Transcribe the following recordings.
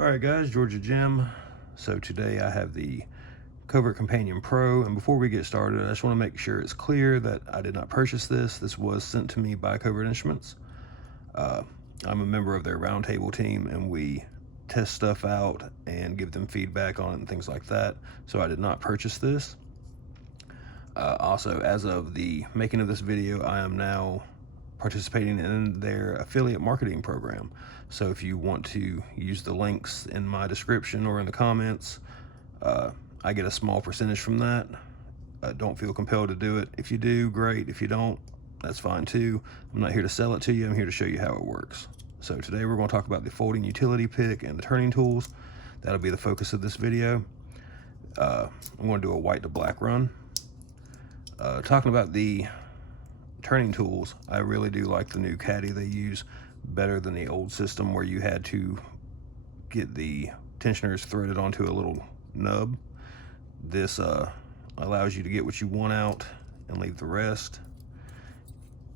Alright guys, Georgia Jim. So today I have the Covert Companion Pro, and before we get started I just want to make sure it's clear that I did not purchase this. This was sent to me by Covert Instruments. I'm a member of their roundtable team and we test stuff out and give them feedback on it and things like that. So I did not purchase this. Also, as of the making of this video, I am now participating in their affiliate marketing program. So if you want to use the links in my description or in the comments, I get a small percentage from that. Don't feel compelled to do it. If you do, great. If you don't, that's fine too. I'm not here to sell it to you. I'm here to show you how it works. So today we're going to talk about the folding utility pick and the turning tools. That'll be the focus of this video. I'm going to do a white to black run. Talking about the turning tools, I really do like the new caddy they use better than the old system where you had to get the tensioners threaded onto a little nub. This allows you to get what you want out and leave the rest.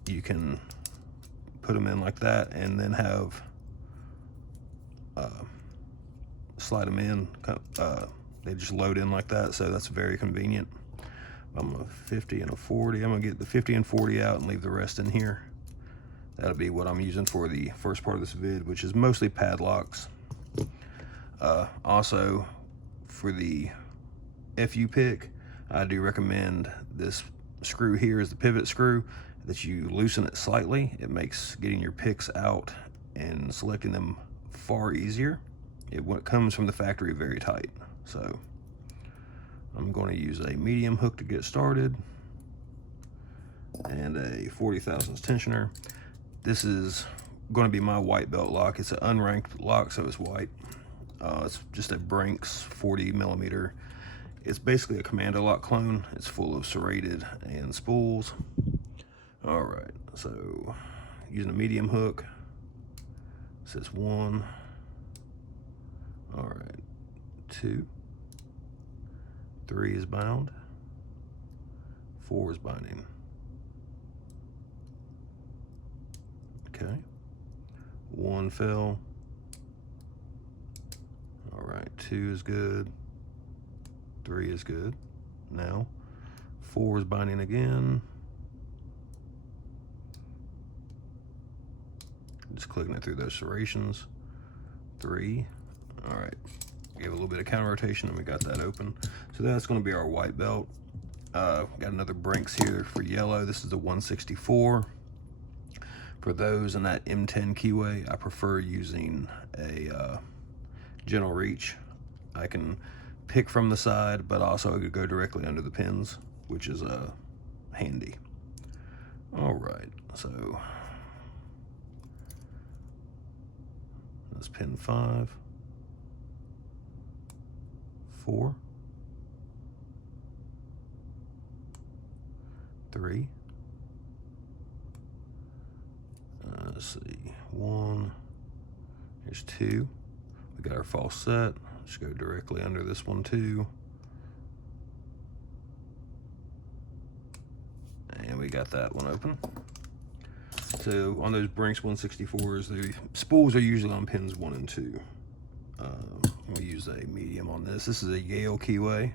You can put them in like that and then have slide them in. They just load in like that, so that's very convenient. I'm a 50 and a 40. I'm gonna get the 50 and 40 out and leave the rest in here. That'll be what I'm using for the first part of this vid, which is mostly padlocks. Also, for the FU pick, I do recommend this screw here is the pivot screw, that you loosen it slightly. It makes getting your picks out and selecting them far easier. It comes from the factory very tight. So I'm going to use a medium hook to get started and a 40 thousandths tensioner. This is going to be my white belt lock. It's an unranked lock, so it's white. It's just a Brinks 40 millimeter. It's basically a commando lock clone. It's full of serrated and spools. All right, so using a medium hook. It says 1. All right, 2. 3 is bound, 4 is binding. Okay, 1 fell. All right, 2 is good, 3 is good. Now 4 is binding again. Just clicking it through those serrations. 3. All right, gave a little bit of counter rotation and we got that open. So that's going to be our white belt. Got another Brinks here for yellow. This is the 164. For those in that M10 keyway, I prefer using a gentle reach. I can pick from the side, but also I could go directly under the pins, which is handy. All right, so that's pin 5, 4, 3. Let's see, 1. Here's 2. We got our false set. Let's go directly under this one too. And we got that one open. So on those Brinks 164s, the spools are usually on pins 1 and 2. We'll use a medium on this. This is a Yale keyway.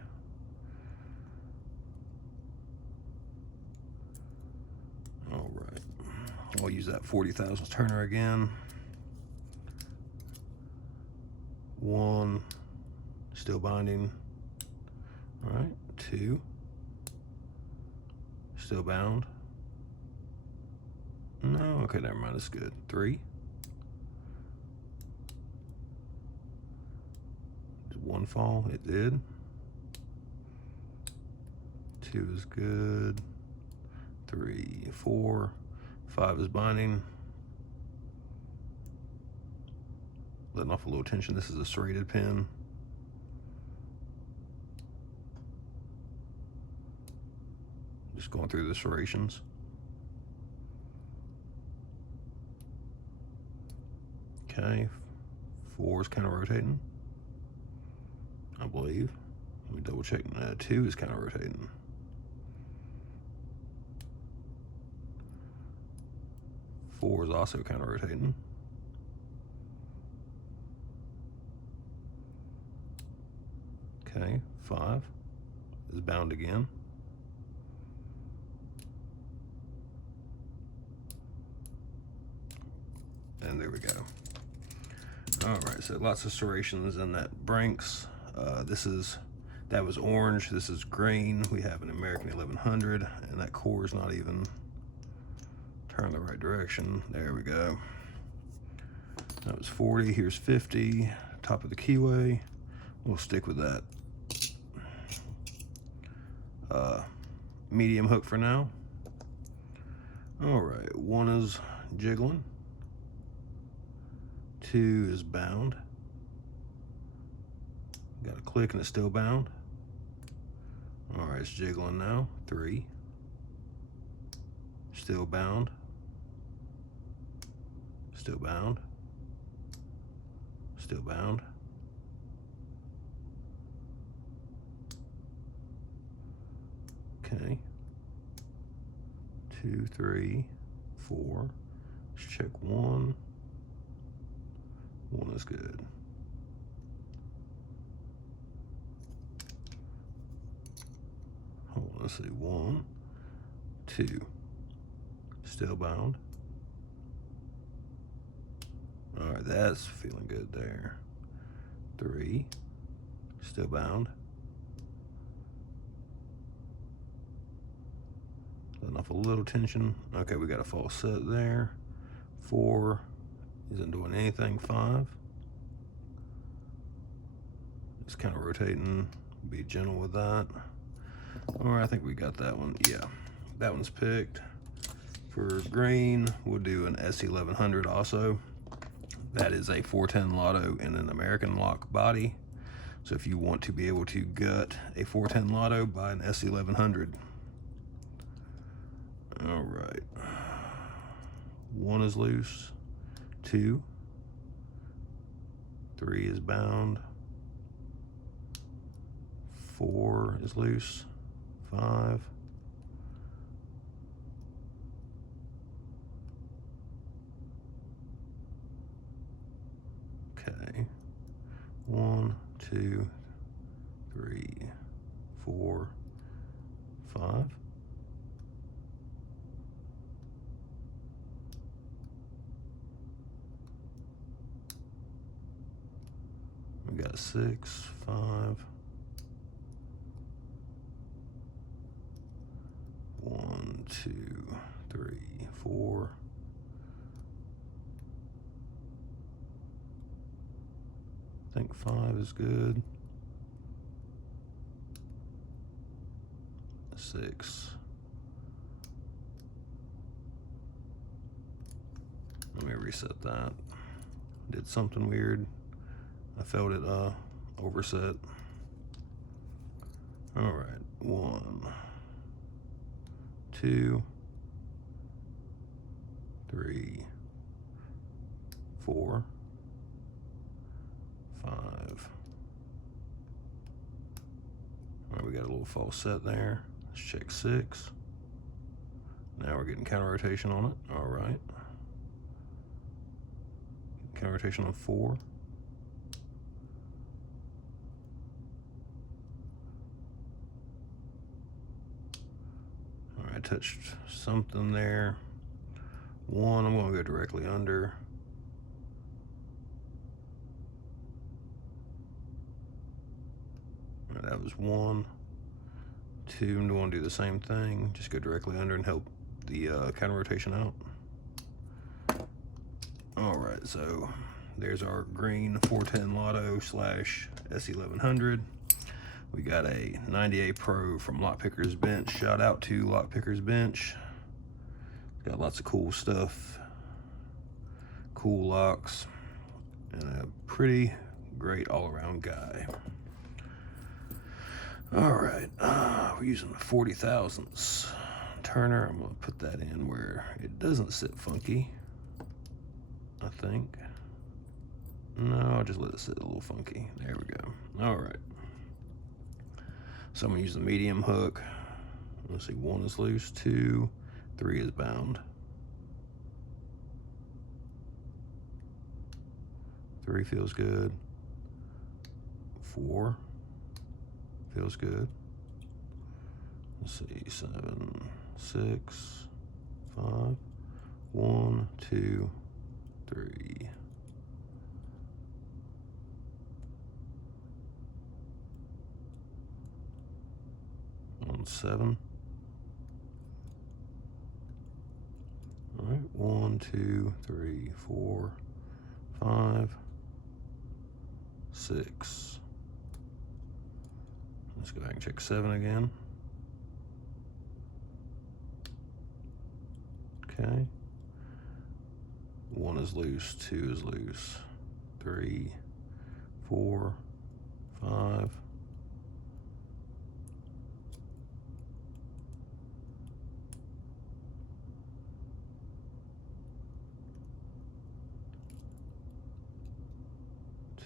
All right, I'll use that 40 thousandths turner again. 1, still binding. All right, 2, still bound. No, okay, never mind, it's good. 3. 1 fall, it did. 2 is good. 3, 4, 5 is binding. Letting off a little tension. This is a serrated pin. Just going through the serrations. Okay, 4 is kind of rotating, I believe. Let me double check. 2 is kind of rotating. 4 is also kind of rotating. Okay, 5 is bound again. And there we go. All right, so lots of serrations in that Brinks. That was orange, this is green. We have an American 1100, and that core is not even turned the right direction. There we go. That was 40, here's 50, top of the keyway. We'll stick with that medium hook for now. All right, 1 is jiggling, 2 is bound. Got a click and it's still bound. All right, it's jiggling now. 3, still bound, still bound, still bound. Okay, 2, 3, 4. Let's check 1. 1 is good. Hold on, let's see. 1, 2, still bound. All right, that's feeling good there. 3, still bound. Letting off a little tension. Okay, we got a false set there. 4 isn't doing anything. 5, just kind of rotating. Be gentle with that. All right, I think we got that one. Yeah, that one's picked. For green, we'll do an S1100 also. That is a 410 Lotto in an American lock body. So if you want to be able to gut a 410 Lotto, buy an S1100. All right. 1 is loose. 2. 3 is bound. 4 is loose. 5. Okay. 1, 2, 3, 4, 5. We got 6, 5. 1, 2, 3, 4. I think 5 is good. 6. Let me reset that. Did something weird. I felt it overset. All right, 1, 2, 3, 4, 5. All right, we got a little false set there. Let's check 6. Now we're getting counter rotation on it. All right. Counter rotation on 4. All right, I touched something there. 1, I'm gonna go directly under. All right, that was 1. 2, I'm gonna do the same thing. Just go directly under and help the counter rotation out. All right, so there's our green 410 Lotto slash S1100. We got a 98 Pro from Lockpicker's Bench. Shout out to Lockpicker's Bench. Got lots of cool stuff, cool locks, and a pretty great all-around guy. All right, we're using a 40 thousandths turner. I'm gonna put that in where it doesn't sit funky, I think. No, I'll just let it sit a little funky. There we go. All right. So I'm gonna use the medium hook. Let's see, 1 is loose, 2, 3 is bound. 3 feels good. 4. feels good. Let's see, 7, 6, 5, 1, 2, 3. On 7. All right, 1, 2, 3, 4, 5, 6. Let's go back and check 7 again. Okay. 1 is loose, 2 is loose, 3, 4, 5.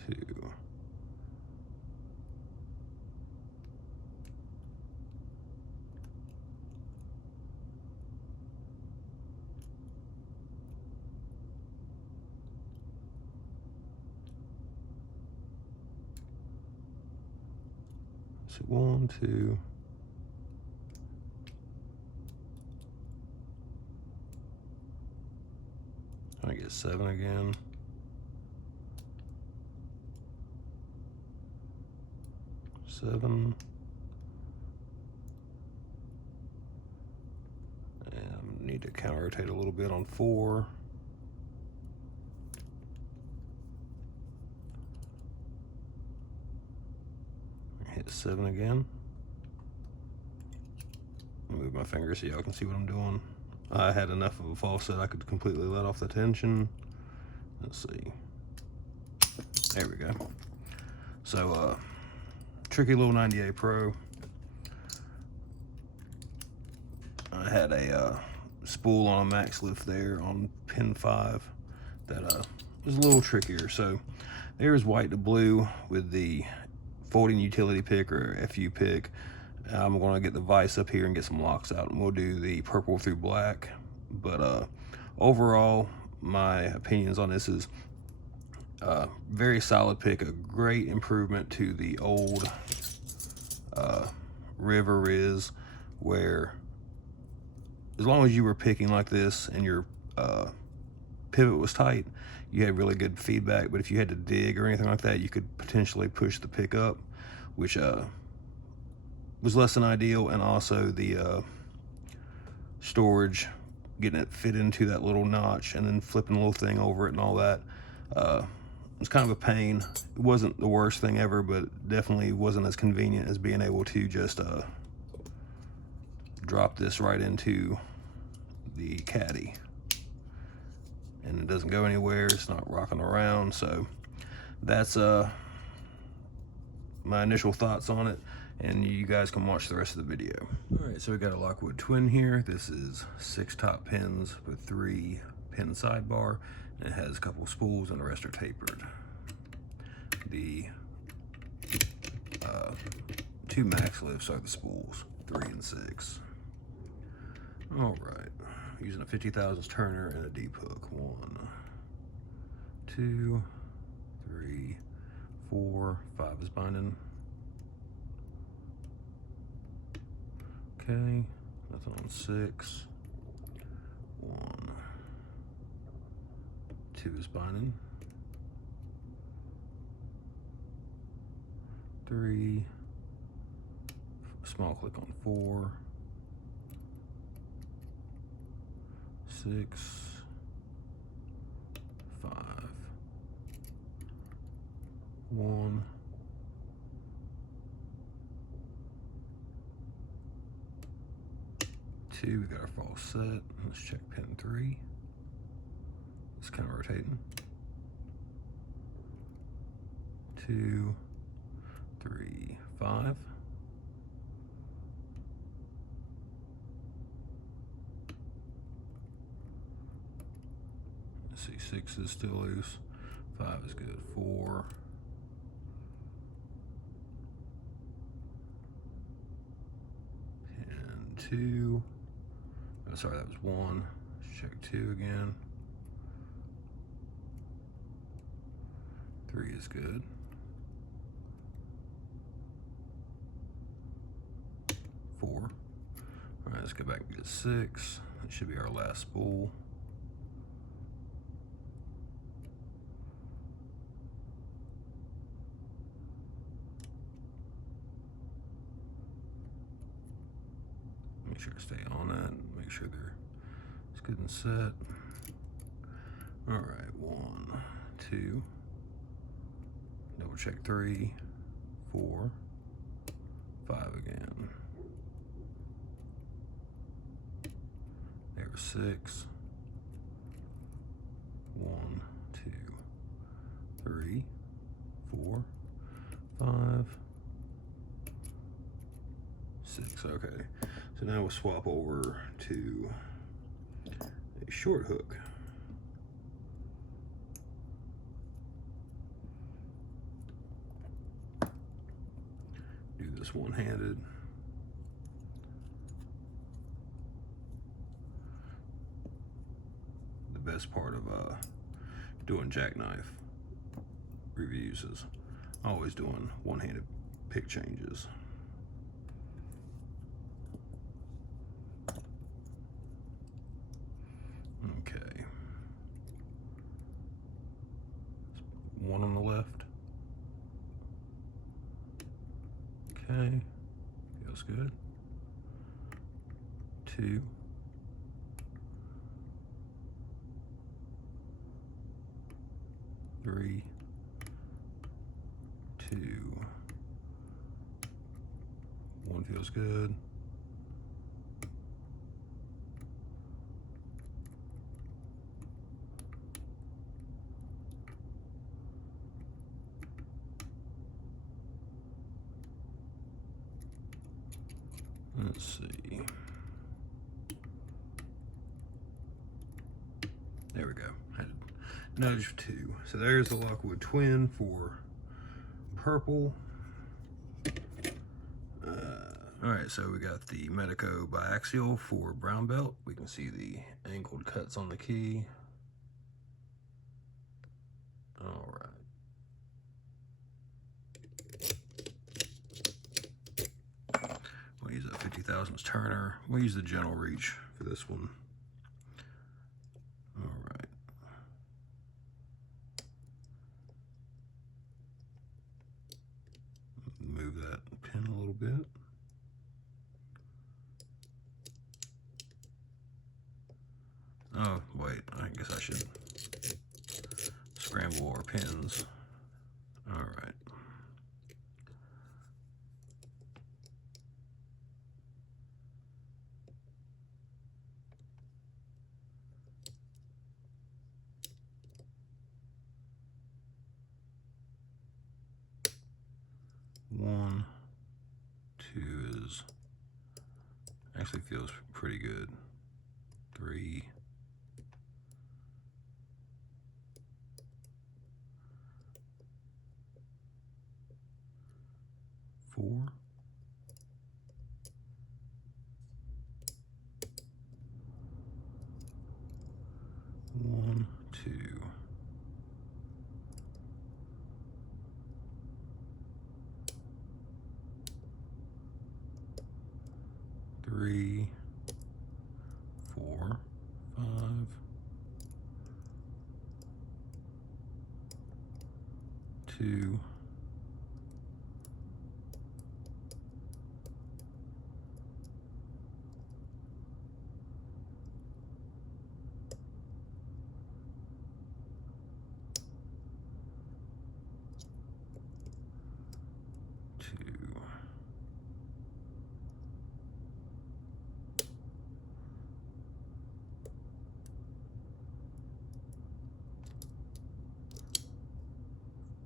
2. So 1, 2. I get 7 again. Seven. And need to counter rotate a little bit on 4. Hit 7 again. Move my finger so y'all can see what I'm doing. I had enough of a false set I could completely let off the tension. Let's see. There we go. So, tricky little 98 Pro. I had a spool on a max lift there on pin 5 that was a little trickier. So there's white to blue with the folding utility pick or FU pick. I'm going to get the vise up here and get some locks out, and we'll do the purple through black. But overall, my opinions on this is very solid pick, a great improvement to the old River Riz, where as long as you were picking like this and your pivot was tight, you had really good feedback. But if you had to dig or anything like that, you could potentially push the pick up, which was less than ideal. And also the storage, getting it fit into that little notch and then flipping the little thing over it and all that, was kind of a pain. It wasn't the worst thing ever, but definitely wasn't as convenient as being able to just drop this right into the caddy, and it doesn't go anywhere. It's not rocking around. So that's my initial thoughts on it, and you guys can watch the rest of the video. All right, so we got a Lockwood twin here. This is 6 top pins with 3 pin sidebar, and it has a couple spools and the rest are tapered. The 2 max lifts are the spools, 3 and 6. All right, using a 50 thousandths turner and a deep hook. 1, 2, 3, 4, 5 is binding. Okay, nothing on 6. 1, 2 is binding. 3, small click on 4. 6, 5, 1, 2. We got our false set. Let's check pin 3. It's kind of rotating. 2, 3, 5. Let's see, 6 is still loose. 5 is good. 4. And 2. Oh, sorry, that was 1. Let's check 2 again. 3 is good. 4. All right, let's go back and get 6. That should be our last spool. Make sure to stay on that. Make sure it's good and set. All right, 1, 2. Double check 3, 4, 5 again. There's 6. 1, 2, 3, 4, 5, 6. Okay, so now we'll swap over to a short hook. Do this one-handed. The best part of doing jackknife reviews is always doing one-handed pick changes. Okay. 1 on the left. Okay, feels good. 2. 3, 2. 1 feels good. Let's see. There we go. Had a nudge of 2. So there's the Lockwood twin for purple. All right, so we got the Medico baxial for brown belt. We can see the angled cuts on the key. All right. We'll use a 50 thousandths turner. We'll use the gentle reach for this one. All right. Move that pin a little bit. Oh, wait, I guess I should scramble our pins. All right. One, 2 is actually feels pretty good. 3, 4, 1, 2. 3, 4, 5, 2, 2.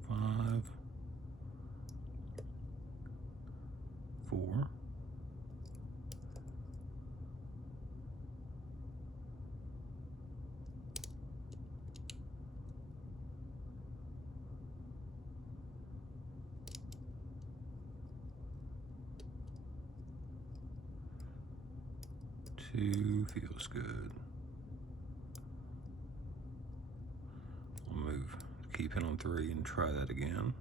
5, 4, 2 feels good. I'll move the key pin on 3 and try that again.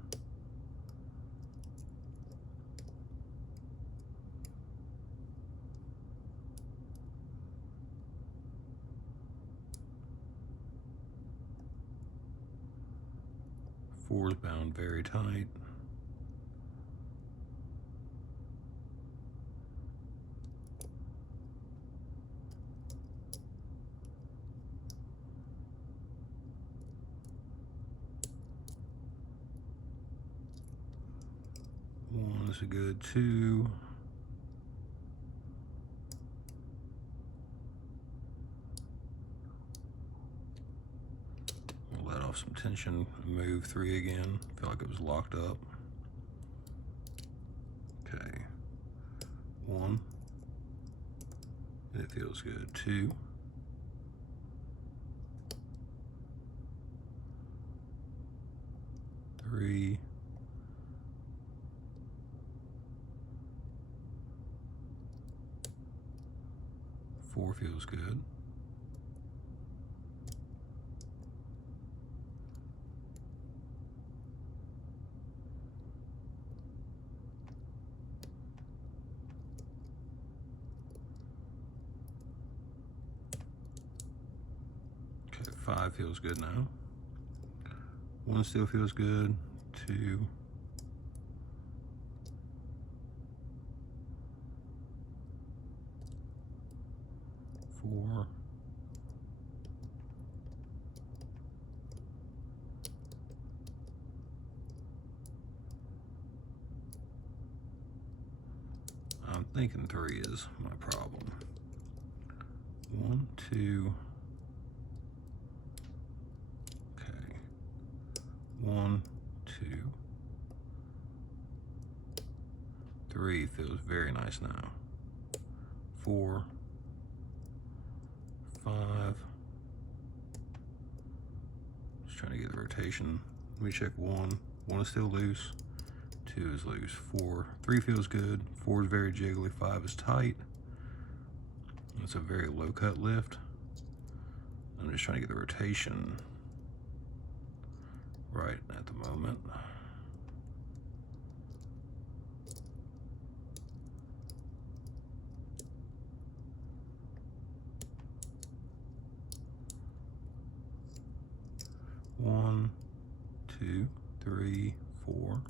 4 is bound very tight. One is a good 2. We'll let off some tension, move 3 again. Feel like it was locked up. Okay. 1. It feels good. 2. 3. 4 feels good. 5 feels good now. 1 still feels good. 2. 4. 3 is my problem. 1, 2. Okay. 1, 2. 3 feels very nice now. 4. 5. Just trying to get the rotation. Let me check 1. 1 is still loose. 2 is loose. 4. 3 feels good. 4 is very jiggly. 5 is tight. It's a very low cut lift. I'm just trying to get the rotation right at the moment. One, 2, 3, 4.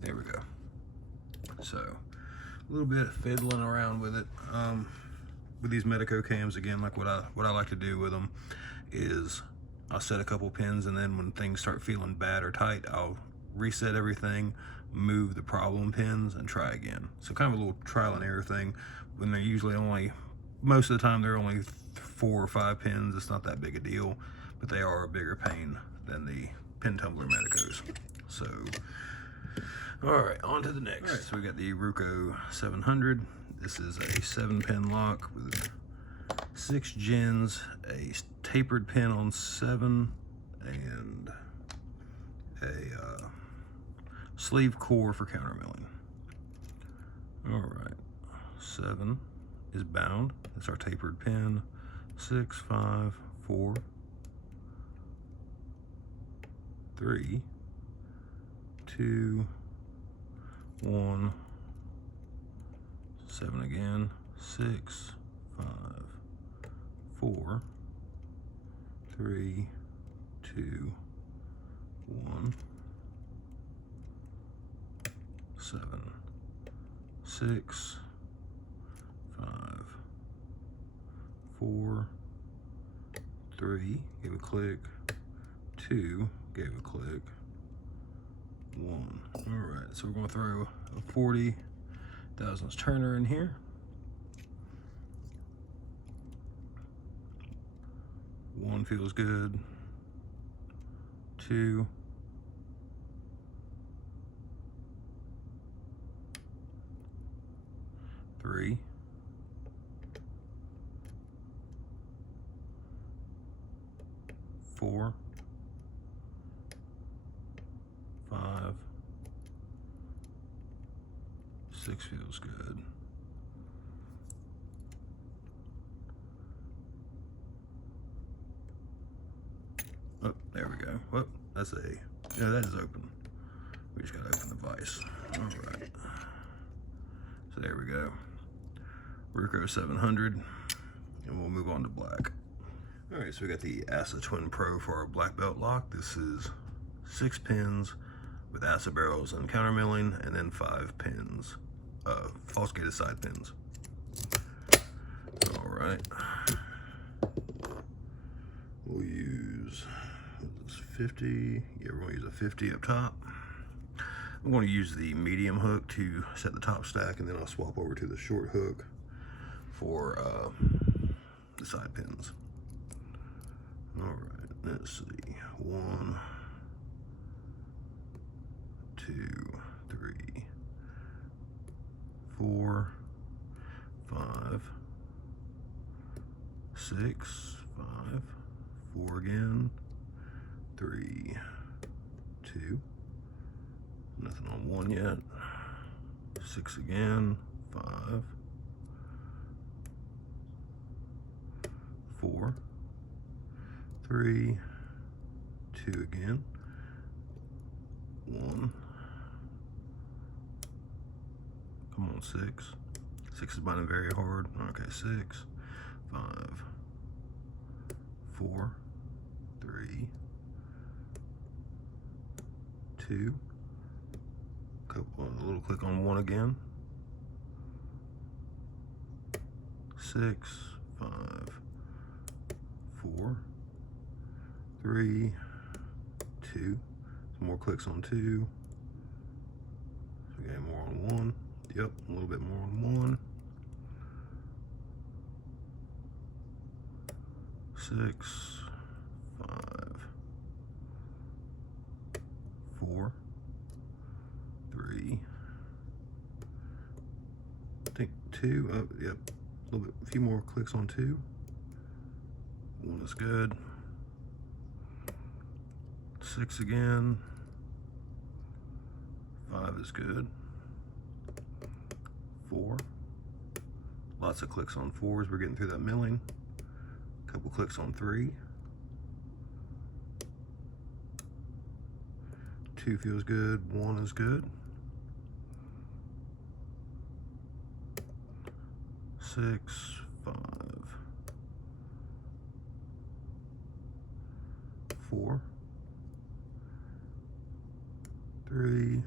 There we go. So a little bit of fiddling around with it. With these Medico cams, again, like what I like to do with them is I'll set a couple pins, and then when things start feeling bad or tight, I'll reset everything, move the problem pins, and try again. So kind of a little trial and error thing. When they're usually only, most of the time they're only 4 or 5 pins. It's not that big a deal, but they are a bigger pain than the pin tumbler Medicos. So all right, on to the next. All right, so we got the Ruko 700. This is a 7-pin lock with 6 gens, a tapered pin on 7, and a sleeve core for countermilling. All right, 7 is bound. That's our tapered pin. 6, 5, 4, 3, 2, 1, 7 again, 6, 5, 4, 3, 2, 1, 7, 6, 5, 4, 3, gave a click, 2, gave a click, 1. All right, so we're gonna throw a 40 thousandths turner in here. One feels good. 2. 3. 4. 5. 6 feels good. Oh, there we go. Well, that's a, yeah, that is open. We just gotta open the vise. All right. So there we go. Ruko 700, and we'll move on to black. All right, so we got the ASA Twin Pro for our black belt lock. This is 6 pins with ASA barrels and counter milling, and then 5 pins, false gated side pins. All right. We'll use 50. Yeah, we're gonna use a 50 up top. I'm going to use the medium hook to set the top stack, and then I'll swap over to the short hook for the side pins. All right, let's see. 1, 2, 3, 4, 5, 6, 5, 4 again, 3, 2, nothing on 1 yet, 6 again, 5, 4, 3, 2 again, 1, come on, 6, 6 is binding very hard, okay, 6, 5, 4, 3, 2, a little click on 1 again, 6, 5, 4, 3, 2, some more clicks on 2, so we got more on 1, yep, a little bit more on 1, 6, 5, 4, 3, I think 2, yep, a little bit, a few more clicks on 2, 1 is good, 6 again, 5 is good, 4, lots of clicks on 4s, we're getting through that milling, a couple clicks on 3, 2 feels good, 1 is good, 6, 5, 4, 3,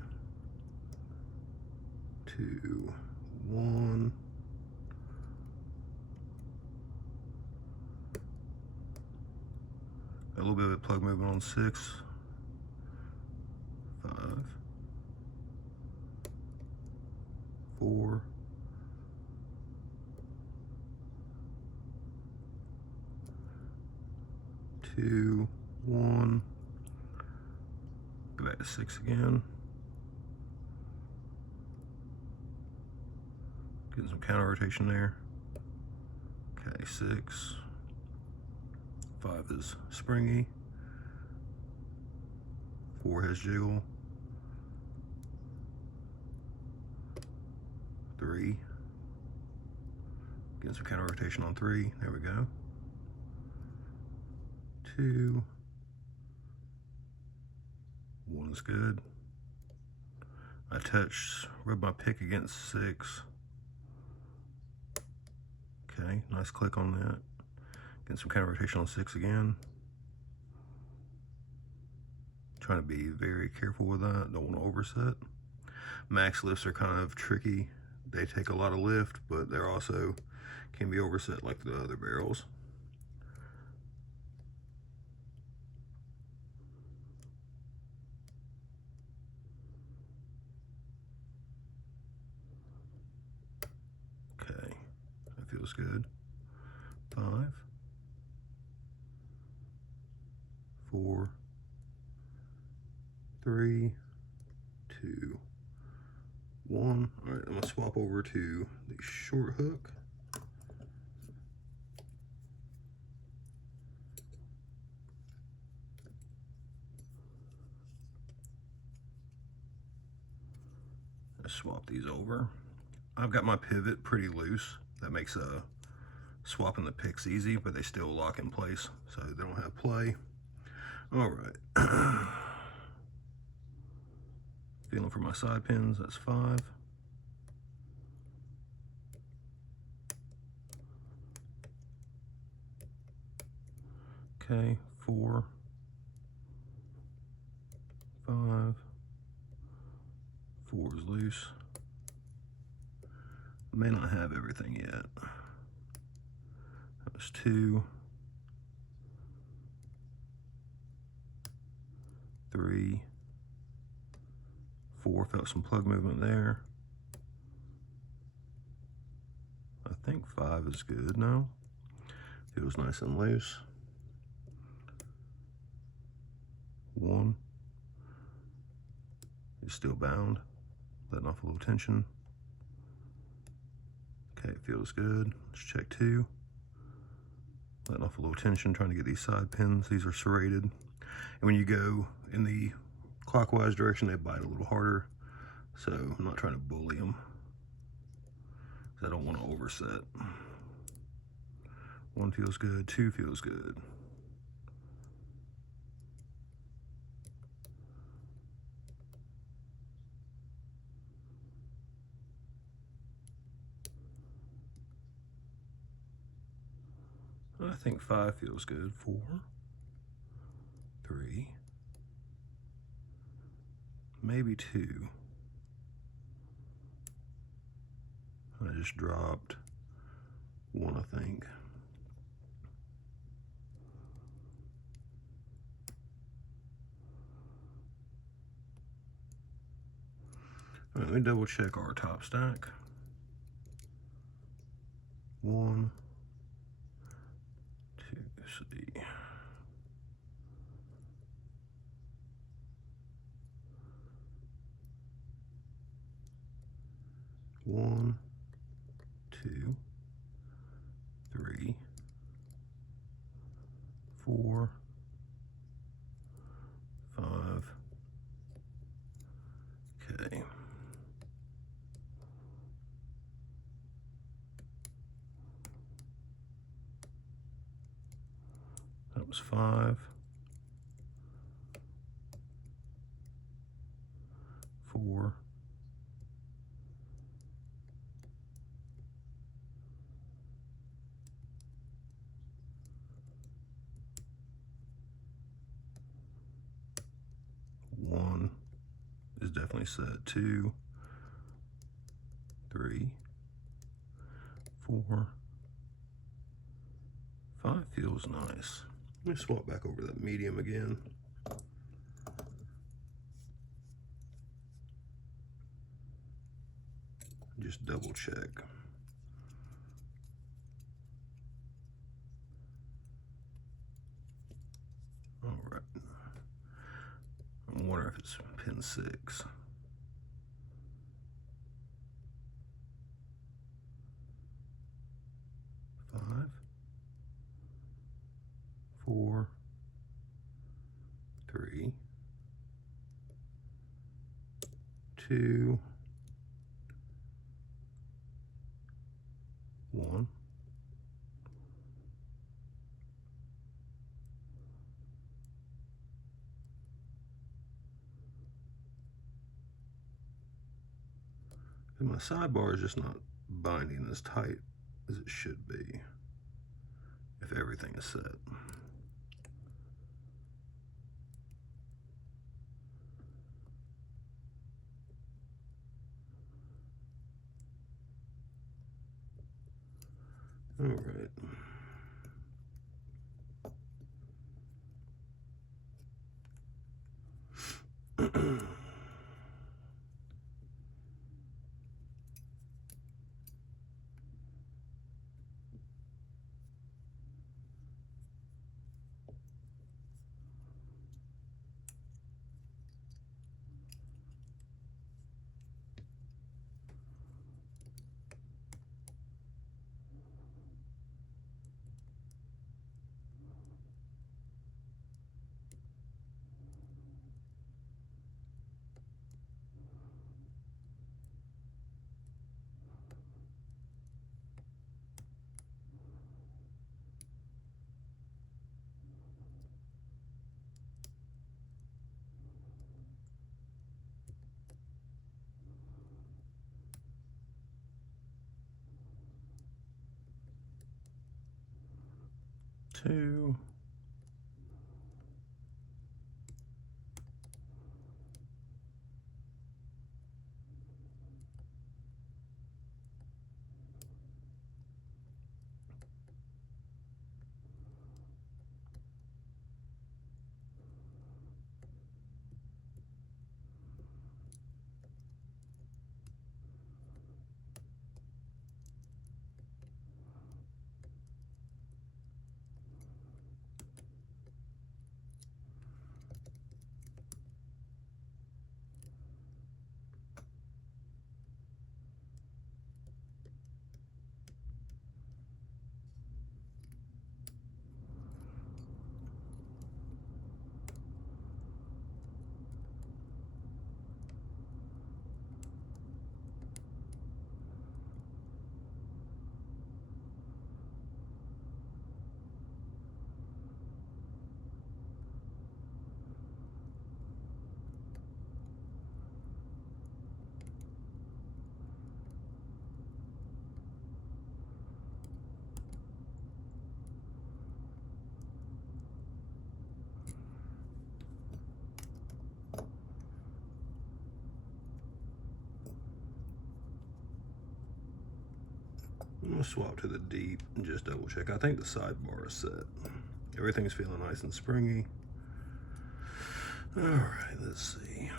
2, 1, a little bit of a plug movement on 6, 5, 4, 2, 1, go back to 6 again, getting some counter rotation there, okay, 6, 5 is springy, 4 has jiggle, 3, getting some counter rotation on 3, there we go, 2, 1 is good, I rub my pick against 6, okay, nice click on that, getting some counter rotation on 6 again, trying to be very careful with that, don't want to overset. Max lifts are kind of tricky, they take a lot of lift, but they're also can be overset like the other barrels. Okay, that feels good. 5, 4, 3, 2, 1. All right, I'm gonna swap over to the short hook. Let's swap these over. I've got my pivot pretty loose. That makes swapping the picks easy, but they still lock in place, so they don't have play. All right. Feeling for my side pins, that's 5. Okay, 4, 5, 4 is loose. May not have everything yet. That was 2, 3, 4, felt some plug movement there. I think 5 is good now. Feels nice and loose. 1 is still bound, letting off a little tension. Okay, it feels good. Let's check 2. Letting off a little tension, trying to get these side pins. These are serrated. And when you go in the clockwise direction, they bite a little harder. So I'm not trying to bully them, because I don't want to overset. 1 feels good, 2 feels good. I think 5 feels good. 4, 3, maybe 2. I just dropped 1, I think. All right, let me double check our top stack. 1, 2, see. 1, 2, 3, 4, 5. Okay. That was 5, 4, 1 is definitely set. 2, 3, 4, 5 feels nice. Let me swap back over to that medium again. Just double check. All right. I wonder if it's pin 6. 5, 4, 3, 2, 1. And my sidebar is just not binding as tight as it should be if everything is set. All right. 2. I'm gonna swap to the deep and just double check. I think the sidebar is set. Everything's feeling nice and springy. All right, let's see.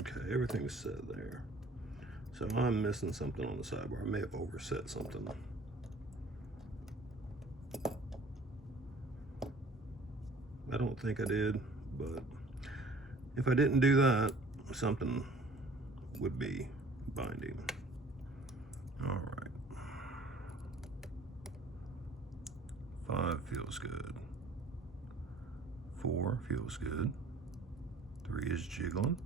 Okay, everything's set there. So I'm missing something on the sidebar. I may have overset something. I don't think I did, but if I didn't do that, something would be binding. All right. 5 feels good. 4 feels good. 3 is jiggling.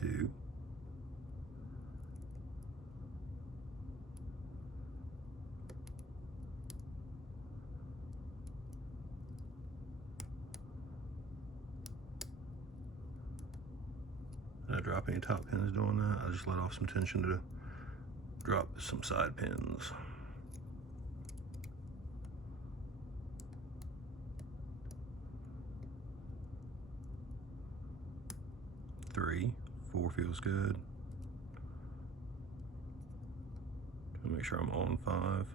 2. Did I drop any top pins doing that? I just let off some tension to drop some side pins. Three, 4 feels good. Make sure I'm on 5.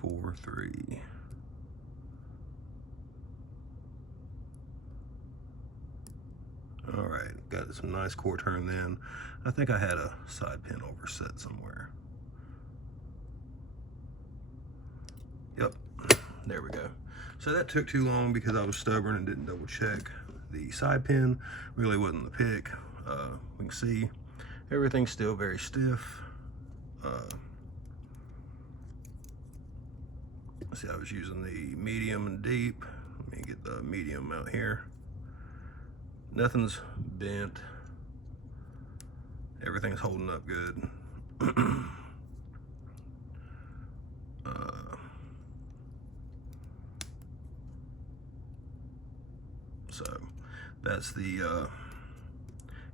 4, 3. All right, got some nice core turn then. I think I had a side pin overset somewhere. Yep, there we go. So that took too long because I was stubborn and didn't double check the side pin. Really wasn't the pick. We can see everything's still very stiff. Let's see, I was using the medium and deep. Let me get the medium out here. Nothing's bent. Everything's holding up good. So that's the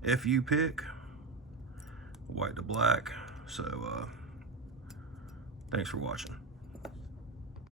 FU pick, white to black. So thanks for watching.